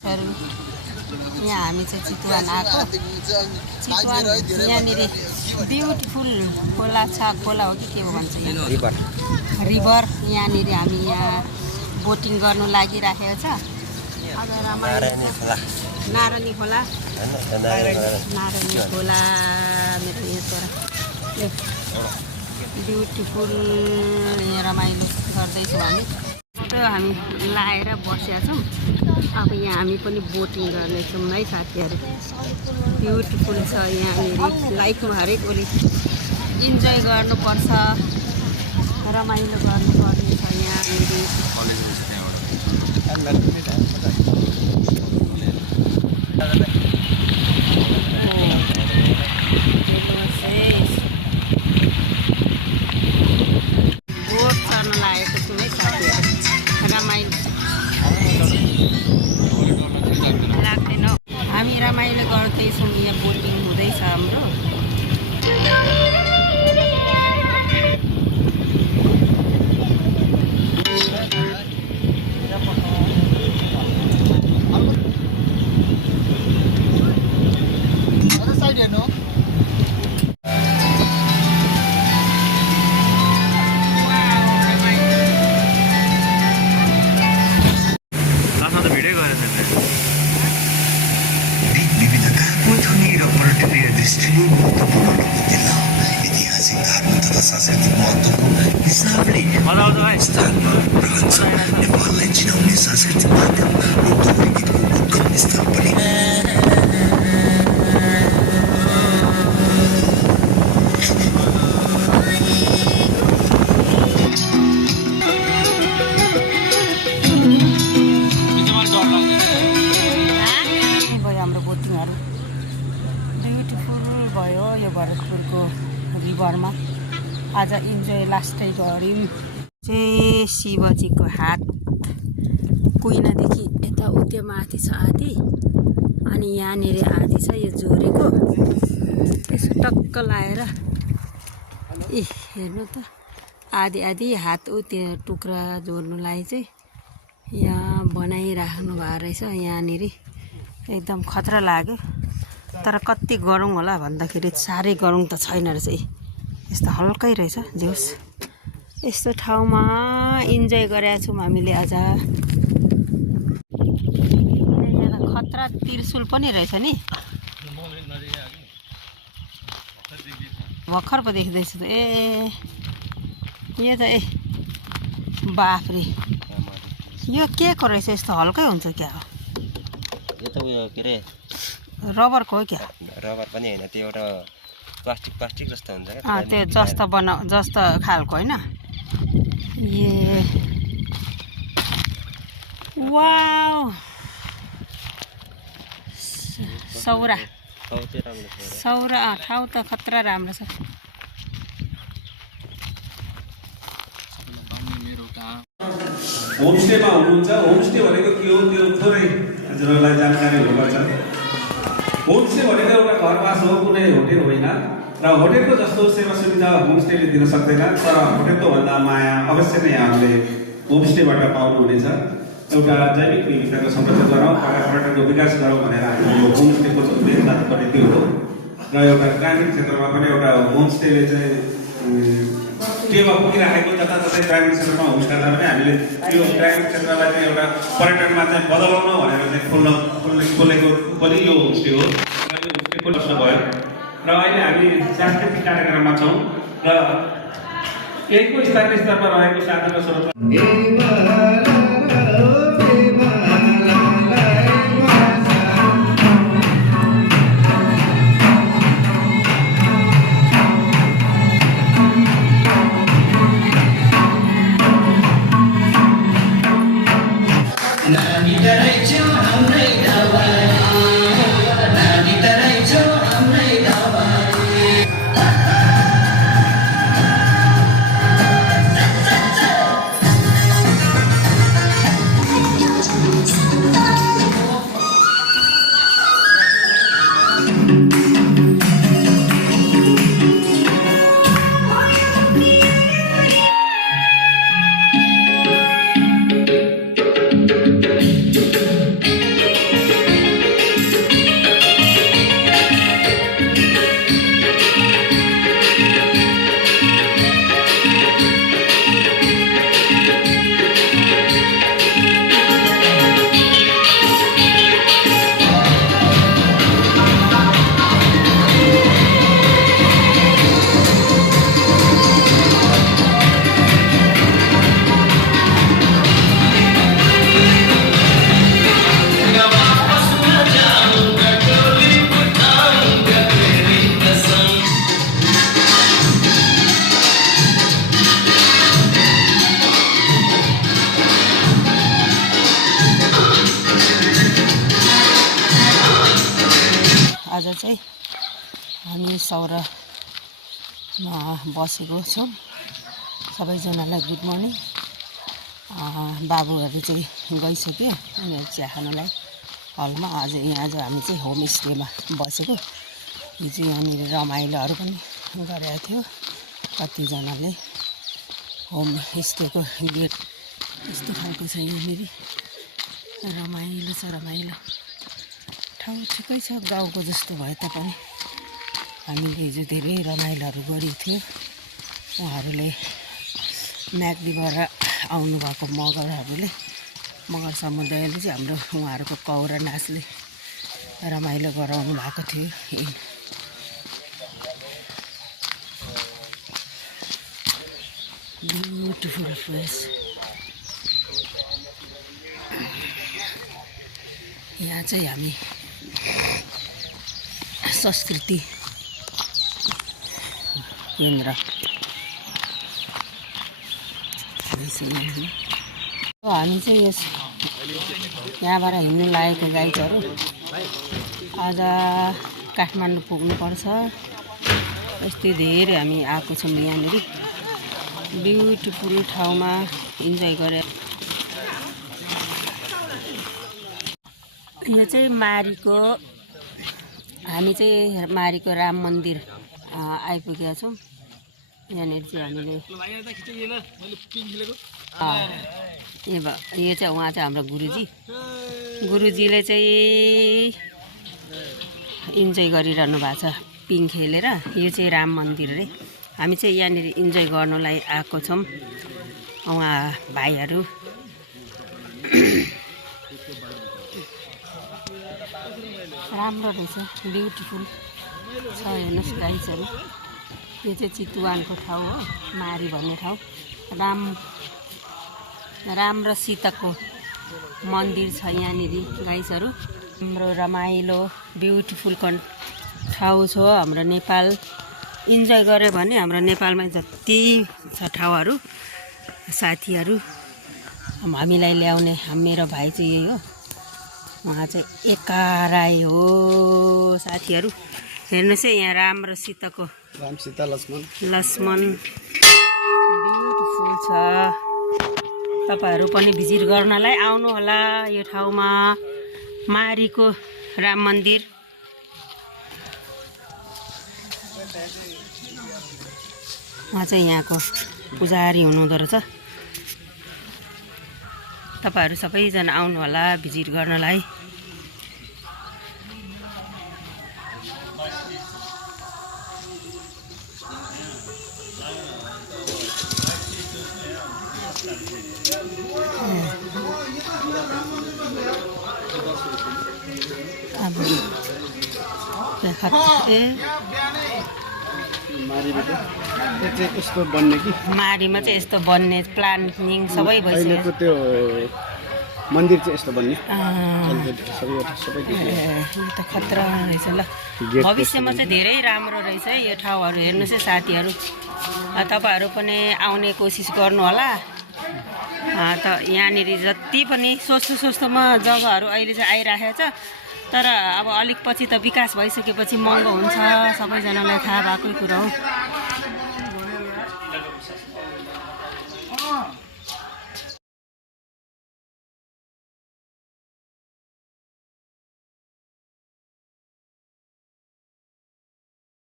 यहाँ हामी चाहिँ चितवन आएको। चितवन यहाँनिर ब्युटिफुल खोला छ। खोला हो कि के हो भन्छ यहाँ? रिभर। यहाँनिर हामी यहाँ बोटिङ गर्नु लागिराखेको छ। अब नारायणी खोला मेरो यहाँ छोरा ब्युटिफुल यहाँ रमाइलो गर्दैछौँ हामी लाएर बसेका छौँ। अब यहाँ हामी पनि बोटिङ गर्नेछौँ है साथीहरू। ब्युटिफुल छ यहाँनिर। लाइफमा हरेक ओली इन्जोय गर्नुपर्छ, रमाइलो गर्नुपर्ने छ यहाँनिर। बोट चढ्न लागेको छु है साथीहरू। रमाइलो लाग्दैन। हामी रमाइलो गर्दैछौँ। यहाँ बोटिङ हुँदैछ हाम्रो। नेपाललाई चिनाउने सांस्कृतिक माध्यम लोकदोहोरी गीतको उद्गम स्थल पनि भयो हाम्रो बोटिङहरू। ब्युटिफुल भयो यो भरतपुरको रिभरमा। आज इन्जोय लास्टै गऱ्यौँ। चाहिँ शिवजीको हात कुइनादेखि यता उद्यो माथि छ आदि, अनि यहाँनिर आदि छ यो जोडेको। यसो टक्क लाएर हेर्नु त आदि आदि हात त्यो टुक्रा जोड्नुलाई चाहिँ यहाँ बनाइराख्नु भएको रहेछ। यहाँनिर एकदम खतरा लाग्यो। तर कति गरौँ होला भन्दाखेरि साह्रै गरौँ त छैन रहेछ। यस्तो हल्कै रहेछ। जोस् यस्तो ठाउँमा इन्जोय गरेका छौँ हामीले आज। यहाँ खतरा त्रिशुल पनि रहेछ नि। भर्खर पो देख्दैछु त। यो त बाफ्रे यो के को रहेछ? यस्तो हल्कै हुन्छ क्या हो? यो त उयो के अरे रबरको हो क्या? रबर पनि होइन, त्यो एउटा प्लास्टिक जस्तो हुन्छ क्या। त्यो जस्तो खालको होइन? ए वाउ, सौरा ठाउँ त खतरा राम्रो छ। होमस्टेमा हुनुहुन्छ। होमस्टे भनेको के हो त्यो थोरै हजुरहरूलाई जानकारी हुनुपर्छ। होमस्टे भनेको एउटा घरवास हो, कुनै होटेल होइन। र होटेलको जस्तो सेवा सुविधा होमस्टेले दिन सक्दैन। तर होटेलको भन्दा माया अवश्य नै यहाँहरूले होमस्टेबाट पाउनुहुनेछ। एउटा जैविक विविधताको संरक्षण गरौँ, पर्यटनको विकास गरौँ भनेर हामीले यो होमस्टेको मेन तात्पर्य त्यो हो। र एउटा ग्रामीण क्षेत्रमा पनि एउटा होमस्टेले चाहिँ टेवा पुगिराखेको जताततै ग्रामीण क्षेत्रमा होमस्टेलाई पनि हामीले यो ग्रामीण क्षेत्रलाई चाहिँ एउटा पर्यटनमा चाहिँ बदलाउन भनेर चाहिँ खोलेको पनि यो होमस्टे हो। र यो होमस्टेको वर्ष भयो। र अहिले हामी सांस्कृतिक कार्यक्रममा छौँ र यहीँको स्थानीय स्तरमा रहेको साधना स्रोत चाहिँ हामी सौरमा बसेको छौँ। सबैजनालाई गुड मर्निङ। बाबुहरू चाहिँ गइसक्यो उनीहरू चिया खानुलाई हलमा। आज हामी चाहिँ होमस्टेमा बसेको। हिजो यहाँनिर रमाइलोहरू पनि गरेको थियो। कतिजनाले होमस्टेको गेट यस्तो खालको छ यहाँनिर। रमाइलो छ, रमाइलो ठाउँ ठिकै छ, गाउँको जस्तो भए तापनि हामीले हिजो धेरै रमाइलोहरू गरेको थियो। उहाँहरूले म्याग्दीबाट आउनुभएको मगर समुदायले चाहिँ हाम्रो उहाँहरूको कौरा नाचले रमाइलो गराउनु भएको थियो। Beautiful place. यहाँ चाहिँ हामी संस्कृति केन्द्र हामी चाहिँ यस यहाँबाट हिँड्नु लागेको गाइडहरू आज काठमाडौँ पुग्नुपर्छ। यस्तै धेरै हामी आएको छौँ यहाँनिर। ब्युटिफुल ठाउँमा इन्जोय गरे। यो चाहिँ हामी चाहिँ मारीको राम मन्दिर आइपुगेका छौँ। यहाँनिर चाहिँ हामीले यो चाहिँ उहाँ चाहिँ हाम्रो गुरुजीले चाहिँ इन्जोय गरिरहनु भएको छ पिङ खेलेर। यो चाहिँ राम मन्दिर अरे। हामी चाहिँ यहाँनिर इन्जोय गर्नुलाई आएको छौँ। उहाँ भाइहरू राम्रो रहेछ, ब्युटिफुल छ। हेर्नुहोस् गाइजहरू, यो चाहिँ चितुवानको ठाउँ हो, मारी भन्ने ठाउँ। राम र सीताको मन्दिर छ यहाँनिर गाइजहरू। हाम्रो रमाइलो ब्युटिफुल ठाउँ छ हाम्रो नेपाल। इन्जोय गऱ्यो भने हाम्रो नेपालमा जति छ ठाउँहरू साथीहरू हामीलाई ल्याउने मेरो भाइ चाहिँ यही हो। उहाँ चाहिँ एका राई हो साथीहरू। हेर्नुहोस् है यहाँ राम र सीताको सीता लक्ष्मण ब्युटिफुल छ। तपाईँहरू पनि भिजिट गर्नलाई आउनु होला यो ठाउँमा, मारीको राम मन्दिर। उहाँ चाहिँ यहाँको पुजारी हुनुहुँदो रहेछ। तपाईँहरू सबैजना आउनु होला भिजिट गर्नलाई। यस्तो बन्ने कि मारीमा चाहिँ यस्तो बन्ने प्लानिङ सबै भइसक्यो। त्यो मन्दिर चाहिँ यस्तो बन्ने यो त खतरा रहेछ ल। भविष्यमा चाहिँ धेरै राम्रो रहेछ है यो ठाउँहरू। हेर्नुहोस् है साथीहरू, तपाईँहरू पनि आउने कोसिस गर्नु होला। त यहाँनिर जति पनि सस्तोमा जग्गाहरू अहिले चाहिँ आइराखेको छ। तर अब अलिक पछि त विकास भइसकेपछि महँगो हुन्छ, सबैजनालाई थाहा भएकै कुरो हो।